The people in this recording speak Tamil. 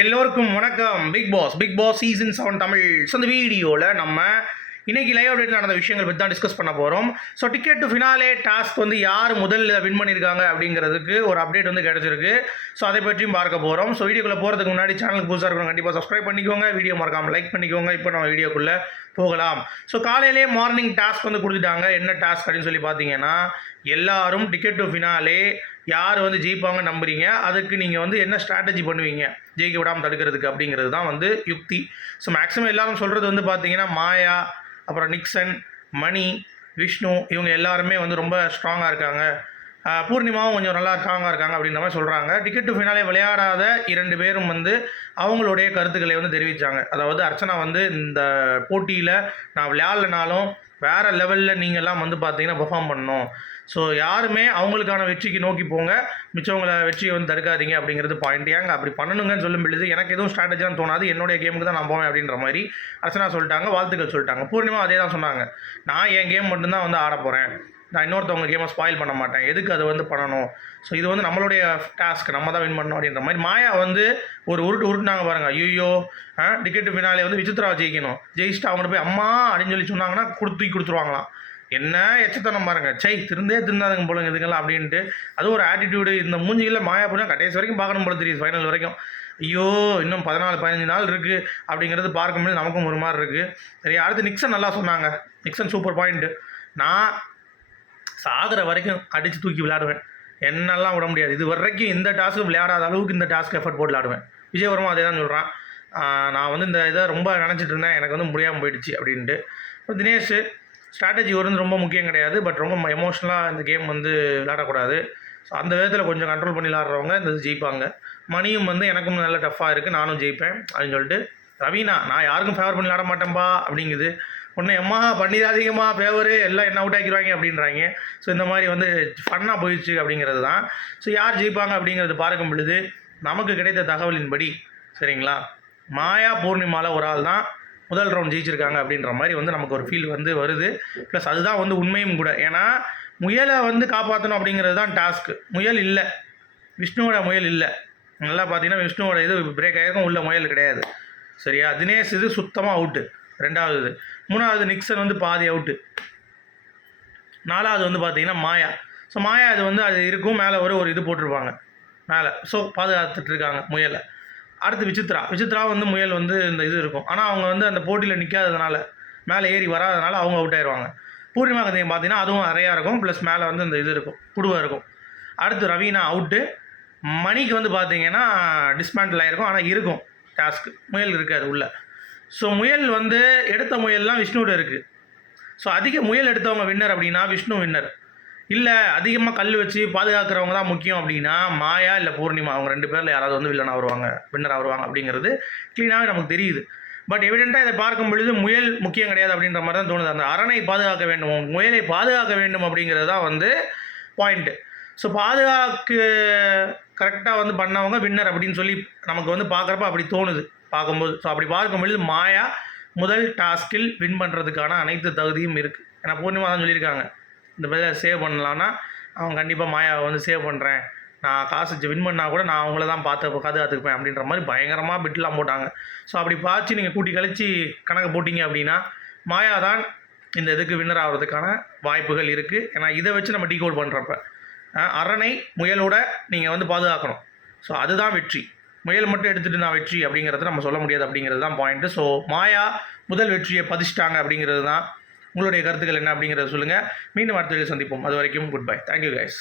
எல்லோருக்கும் வணக்கம். Bigg Boss season 7 Tamil. So இந்த வீடியோவில் நம்ம இன்னைக்கு லைவ் அப்டேட் நடந்த விஷயங்கள் பற்றி தான் டிஸ்கஸ் பண்ண போகிறோம். So ticket to finale task வந்து யார் முதல் வின் பண்ணியிருக்காங்க அப்படிங்கிறதுக்கு ஒரு அப்டேட் வந்து கிடச்சிருக்கு. ஸோ அதை பற்றியும் பார்க்க போகிறோம். ஸோ வீடியோக்குள்ளே போகிறதுக்கு முன்னாடி சேனலுக்கு புதுசாக இருக்கணும், கண்டிப்பாக சப்ஸ்கிரைப் பண்ணிக்கோங்க, வீடியோ மறக்காமல் லைக் பண்ணிக்கோங்க. இப்போ நம்ம வீடியோக்குள்ளே போகலாம். ஸோ காலையிலே மார்னிங் டாஸ்க் வந்து கொடுத்துட்டாங்க. என்ன டாஸ்க் அப்படின்னு சொல்லி பார்த்தீங்கன்னா, எல்லாரும் டிக்கெட் டு ஃபினாலே யார் வந்து ஜெயிப்பாங்க நம்புறீங்க, அதுக்கு நீங்கள் வந்து என்ன ஸ்ட்ராட்டஜி பண்ணுவீங்க ஜெயிக்க விடாமல் தடுக்கிறதுக்கு அப்படிங்கிறது தான் வந்து யுக்தி. ஸோ மேக்ஸிமம் எல்லாரும் சொல்கிறது வந்து பார்த்தீங்கன்னா, மாயா, அப்புறம் நிக்சன், மணி, விஷ்ணு, இவங்க எல்லாருமே வந்து ரொம்ப ஸ்ட்ராங்காக இருக்காங்க. பூர்ணிமாவும் கொஞ்சம் நல்லா ஸ்ட்ராங்காக இருக்காங்க அப்படின்ற மாதிரி சொல்கிறாங்க. டிக்கெட் டு ஃபினாலே விளையாடாத 2 பேரும் வந்து அவங்களுடைய கருத்துக்களை வந்து தெரிவித்தாங்க. அதாவது அர்ச்சனா வந்து இந்த போட்டியில் நான் விளையாடலனாலும் வேறு லெவலில் நீங்கள்லாம் வந்து பார்த்தீங்கன்னா பெர்ஃபார்ம் பண்ணணும். ஸோ யாருமே அவங்களுக்கான வெற்றிக்கு நோக்கி போங்க, மிச்சவங்களை வெற்றியை வந்து தடுக்காதீங்க அப்படிங்கிறது பாயிண்ட். ஏங்க அப்படி பண்ணணுங்கன்னு சொல்லும் பொழுது எனக்கு எதுவும் ஸ்ட்ராட்டஜிலாம் தோணாது, என்னுடைய கேமுக்கு தான் நான் போவேன் அப்படின்ற மாதிரி அர்ச்சனா சொல்லிட்டாங்க. வாழ்த்துக்கள் சொல்லிட்டாங்க. பூர்ணிமா அதே தான் சொன்னாங்க, நான் என் கேம் மட்டும்தான் வந்து ஆட போகிறேன், நான் இன்னொருத்தவங்க கேமை ஸ்பாயில் பண்ண மாட்டேன், எதுக்கு அதை வந்து பண்ணணும், ஸோ இது வந்து நம்மளுடைய டாஸ்க், நம்ம தான் வின் பண்ணணும் அப்படின்ற மாதிரி. மாயா வந்து ஒரு உருட்டுனாங்க பாருங்கள். ஐயோ டிக்கெட் ஃபினாலே வந்து விசித்ராவை ஜெயிக்கணும், ஜெயிச்சுட்டு அவங்க போய் அம்மா அப்படின்னு சொல்லி சொன்னாங்கன்னா கொடுத்துருவாங்களாம். என்ன எச்சத்தனம் பாருங்க, திருந்தாதுங்க போலுங்க இதுங்கெல்லாம் அப்படின்ட்டு. அதுவும் ஒரு ஆட்டிடியூடு. இந்த மூஞ்சிகளில் மாயா போனால் கடைசி வரைக்கும் பார்க்கணும் போல தெரியுது, ஃபைனல் வரைக்கும். ஐயோ இன்னும் 14-15 நாள் இருக்குது அப்படிங்கிறது பார்க்கும்போது நமக்கும் ஒரு மாதிரி இருக்குது. சரி, அடுத்து நிக்சன் நல்லா சொன்னாங்க. Nixon super point. நான் சாகிற வரைக்கும் அடித்து தூக்கி விளையாடுவேன், என்னெல்லாம் விட முடியாது. இது வரைக்கும் இந்த டாஸ்க்கு விளையாடாத அளவுக்கு இந்த டாஸ்க்கு எஃபர்ட் போட்டு விளையாடுவேன். விஜயவர்மா அதே தான் சொல்கிறான். நான் வந்து இந்த இதை ரொம்ப நினச்சிட்டு இருந்தேன், எனக்கு வந்து முடியாமல் போயிடுச்சு அப்படின்ட்டு. இப்போ தினேஷ் ஸ்ட்ராட்டஜி வந்து ரொம்ப முக்கியம் கிடையாது, பட் ரொம்ப எமோஷ்னலாக இந்த கேம் வந்து விளையாடக்கூடாது. ஸோ அந்த விதத்தில் கொஞ்சம் கண்ட்ரோல் பண்ணி விளாட்றவங்க இந்த ஜெயிப்பாங்க. மணியும் வந்து எனக்கும் நல்ல டஃப்பாக இருக்குது, நானும் ஜெயிப்பேன் அப்படின்னு சொல்லிட்டு. ரவீனா நான் யாருக்கும் ஃபேவர் பண்ணி விளாட மாட்டேன்பா அப்படிங்குது. ஒன்று எம்மா பண்ணிடாதீங்கம்மா ஃபேவரு, எல்லாம் என்ன அவுட் ஆக்கிடுவாங்க அப்படின்றாங்க. ஸோ இந்த மாதிரி வந்து ஃபன்னாக போயிடுச்சு அப்படிங்கிறது தான். ஸோ யார் ஜெயிப்பாங்க அப்படிங்கிறது பார்க்கும் பொழுது நமக்கு கிடைத்த தகவலின்படி சரிங்களா, மாயா பூர்ணிமாவில் ஒரு ஆள் தான் முதல் ரவுண்ட் ஜெயிச்சிருக்காங்க அப்படின்ற மாதிரி வந்து நமக்கு ஒரு ஃபீல் வந்து வருது. ப்ளஸ் அதுதான் வந்து உண்மையும் கூட. ஏன்னா முயலை வந்து காப்பாற்றணும் அப்படிங்கிறது தான் டாஸ்க்கு. முயல் இல்லை, விஷ்ணுவோட முயல் இல்லை. நல்லா பார்த்தீங்கன்னா விஷ்ணுவோட இது பிரேக் ஆகிருக்கும், உள்ள முயல் கிடையாது. சரியா, தினேஷ் இது சுத்தமாக அவுட்டு. 2வது, 3வது நிக்சன் வந்து பாதி அவுட்டு. 4வது வந்து பார்த்தீங்கன்னா மாயா. ஸோ மாயா இது வந்து அது இருக்கும், மேலே ஒரு இது போட்டிருப்பாங்க மேலே. ஸோ பாதுகாத்துட்ருக்காங்க முயலை. அடுத்து விசித்ரா வந்து முயல் வந்து இந்த இது இருக்கும், ஆனால் அவங்க வந்து அந்த போட்டியில் நிற்காததுனால, மேலே ஏறி வராதனால அவங்க அவுட் ஆயிடுவாங்க. பூர்ணிமா கதையை பார்த்தீங்கன்னா அதுவும் நிறையா இருக்கும், ப்ளஸ் மேலே வந்து இந்த இது இருக்கும், குடுவை இருக்கும். அடுத்து ரவீனா அவுட்டு. மணிக்கு வந்து பார்த்தீங்கன்னா டிஸ்மேண்டில் ஆகிருக்கும், ஆனால் இருக்கும் டாஸ்க்கு, முயல் இருக்காது உள்ள. ஸோ முயல் வந்து எடுத்த முயல்லாம் விஷ்ணுவோட இருக்குது. ஸோ அதிக முயல் எடுத்தவங்க வின்னர் அப்படின்னா விஷ்ணு வின்னர். இல்லை அதிகமாக கல் வச்சு பாதுகாக்கிறவங்க தான் முக்கியம் அப்படின்னா மாயா இல்லை பூர்ணிமா, அவங்க 2 பேரில் யாராவது வந்து வில்லனாக வருவாங்க, வின்னராக வருவாங்க அப்படிங்கிறது க்ளீனாகவே நமக்கு தெரியுது. பட் எவிடெண்ட்டாக இதை பார்க்கும் பொழுது முயல் முக்கியம் கிடையாது அப்படின்ற மாதிரி தான் தோணுது. அந்த அரணை பாதுகாக்க வேண்டும், முயலை பாதுகாக்க வேண்டும் அப்படிங்கிறது தான் வந்து பாயிண்ட்டு. ஸோ கரெக்டாக வந்து பண்ணவங்க வின்னர் அப்படின்னு சொல்லி நமக்கு வந்து பார்க்குறப்ப அப்படி தோணுது பார்க்கும்போது. ஸோ அப்படி பார்க்கும்பொழுது மாயா முதல் டாஸ்கில் வின் பண்ணுறதுக்கான அனைத்து தகுதியும் இருக்குது. ஏன்னா பூர்ணிமா தான் சொல்லியிருக்காங்க, இந்த பதில் சேவ் பண்ணலான்னா அவங்க கண்டிப்பாக மாயாவை வந்து சேவ் பண்ணுறேன், நான் காசு வின் பண்ணால் கூட நான் அவங்கள தான் பாதுகாத்துக்குப்பேன் அப்படின்ற மாதிரி பயங்கரமாக பிட்லாம் போட்டாங்க. ஸோ அப்படி பார்த்து நீங்கள் கூட்டி கழித்து கணக்கு போட்டிங்க அப்படின்னா மாயா தான் இந்த இதுக்கு வின்னர் ஆகிறதுக்கான வாய்ப்புகள் இருக்குது. ஏன்னா இதை வச்சு நம்ம டீகோட் பண்ணுறப்ப அரணை முயலோட நீங்கள் வந்து பாதுகாக்கணும். ஸோ அதுதான் வெற்றி. முயல் மட்டும் எடுத்துகிட்டு நான் வெற்றி அப்படிங்கிறத நம்ம சொல்ல முடியாது அப்படிங்கிறது தான் பாயிண்ட்டு. ஸோ மாயா முதல் வெற்றியை பதிச்சிட்டாங்க அப்படிங்கிறது தான். உங்களுடைய கருத்துக்கள் என்ன அப்படிங்கிறத சொல்லுங்கள். மீண்டும் அடுத்த வீடியோவில் சந்திப்போம். அது வரைக்கும் குட் பை. Thank you guys.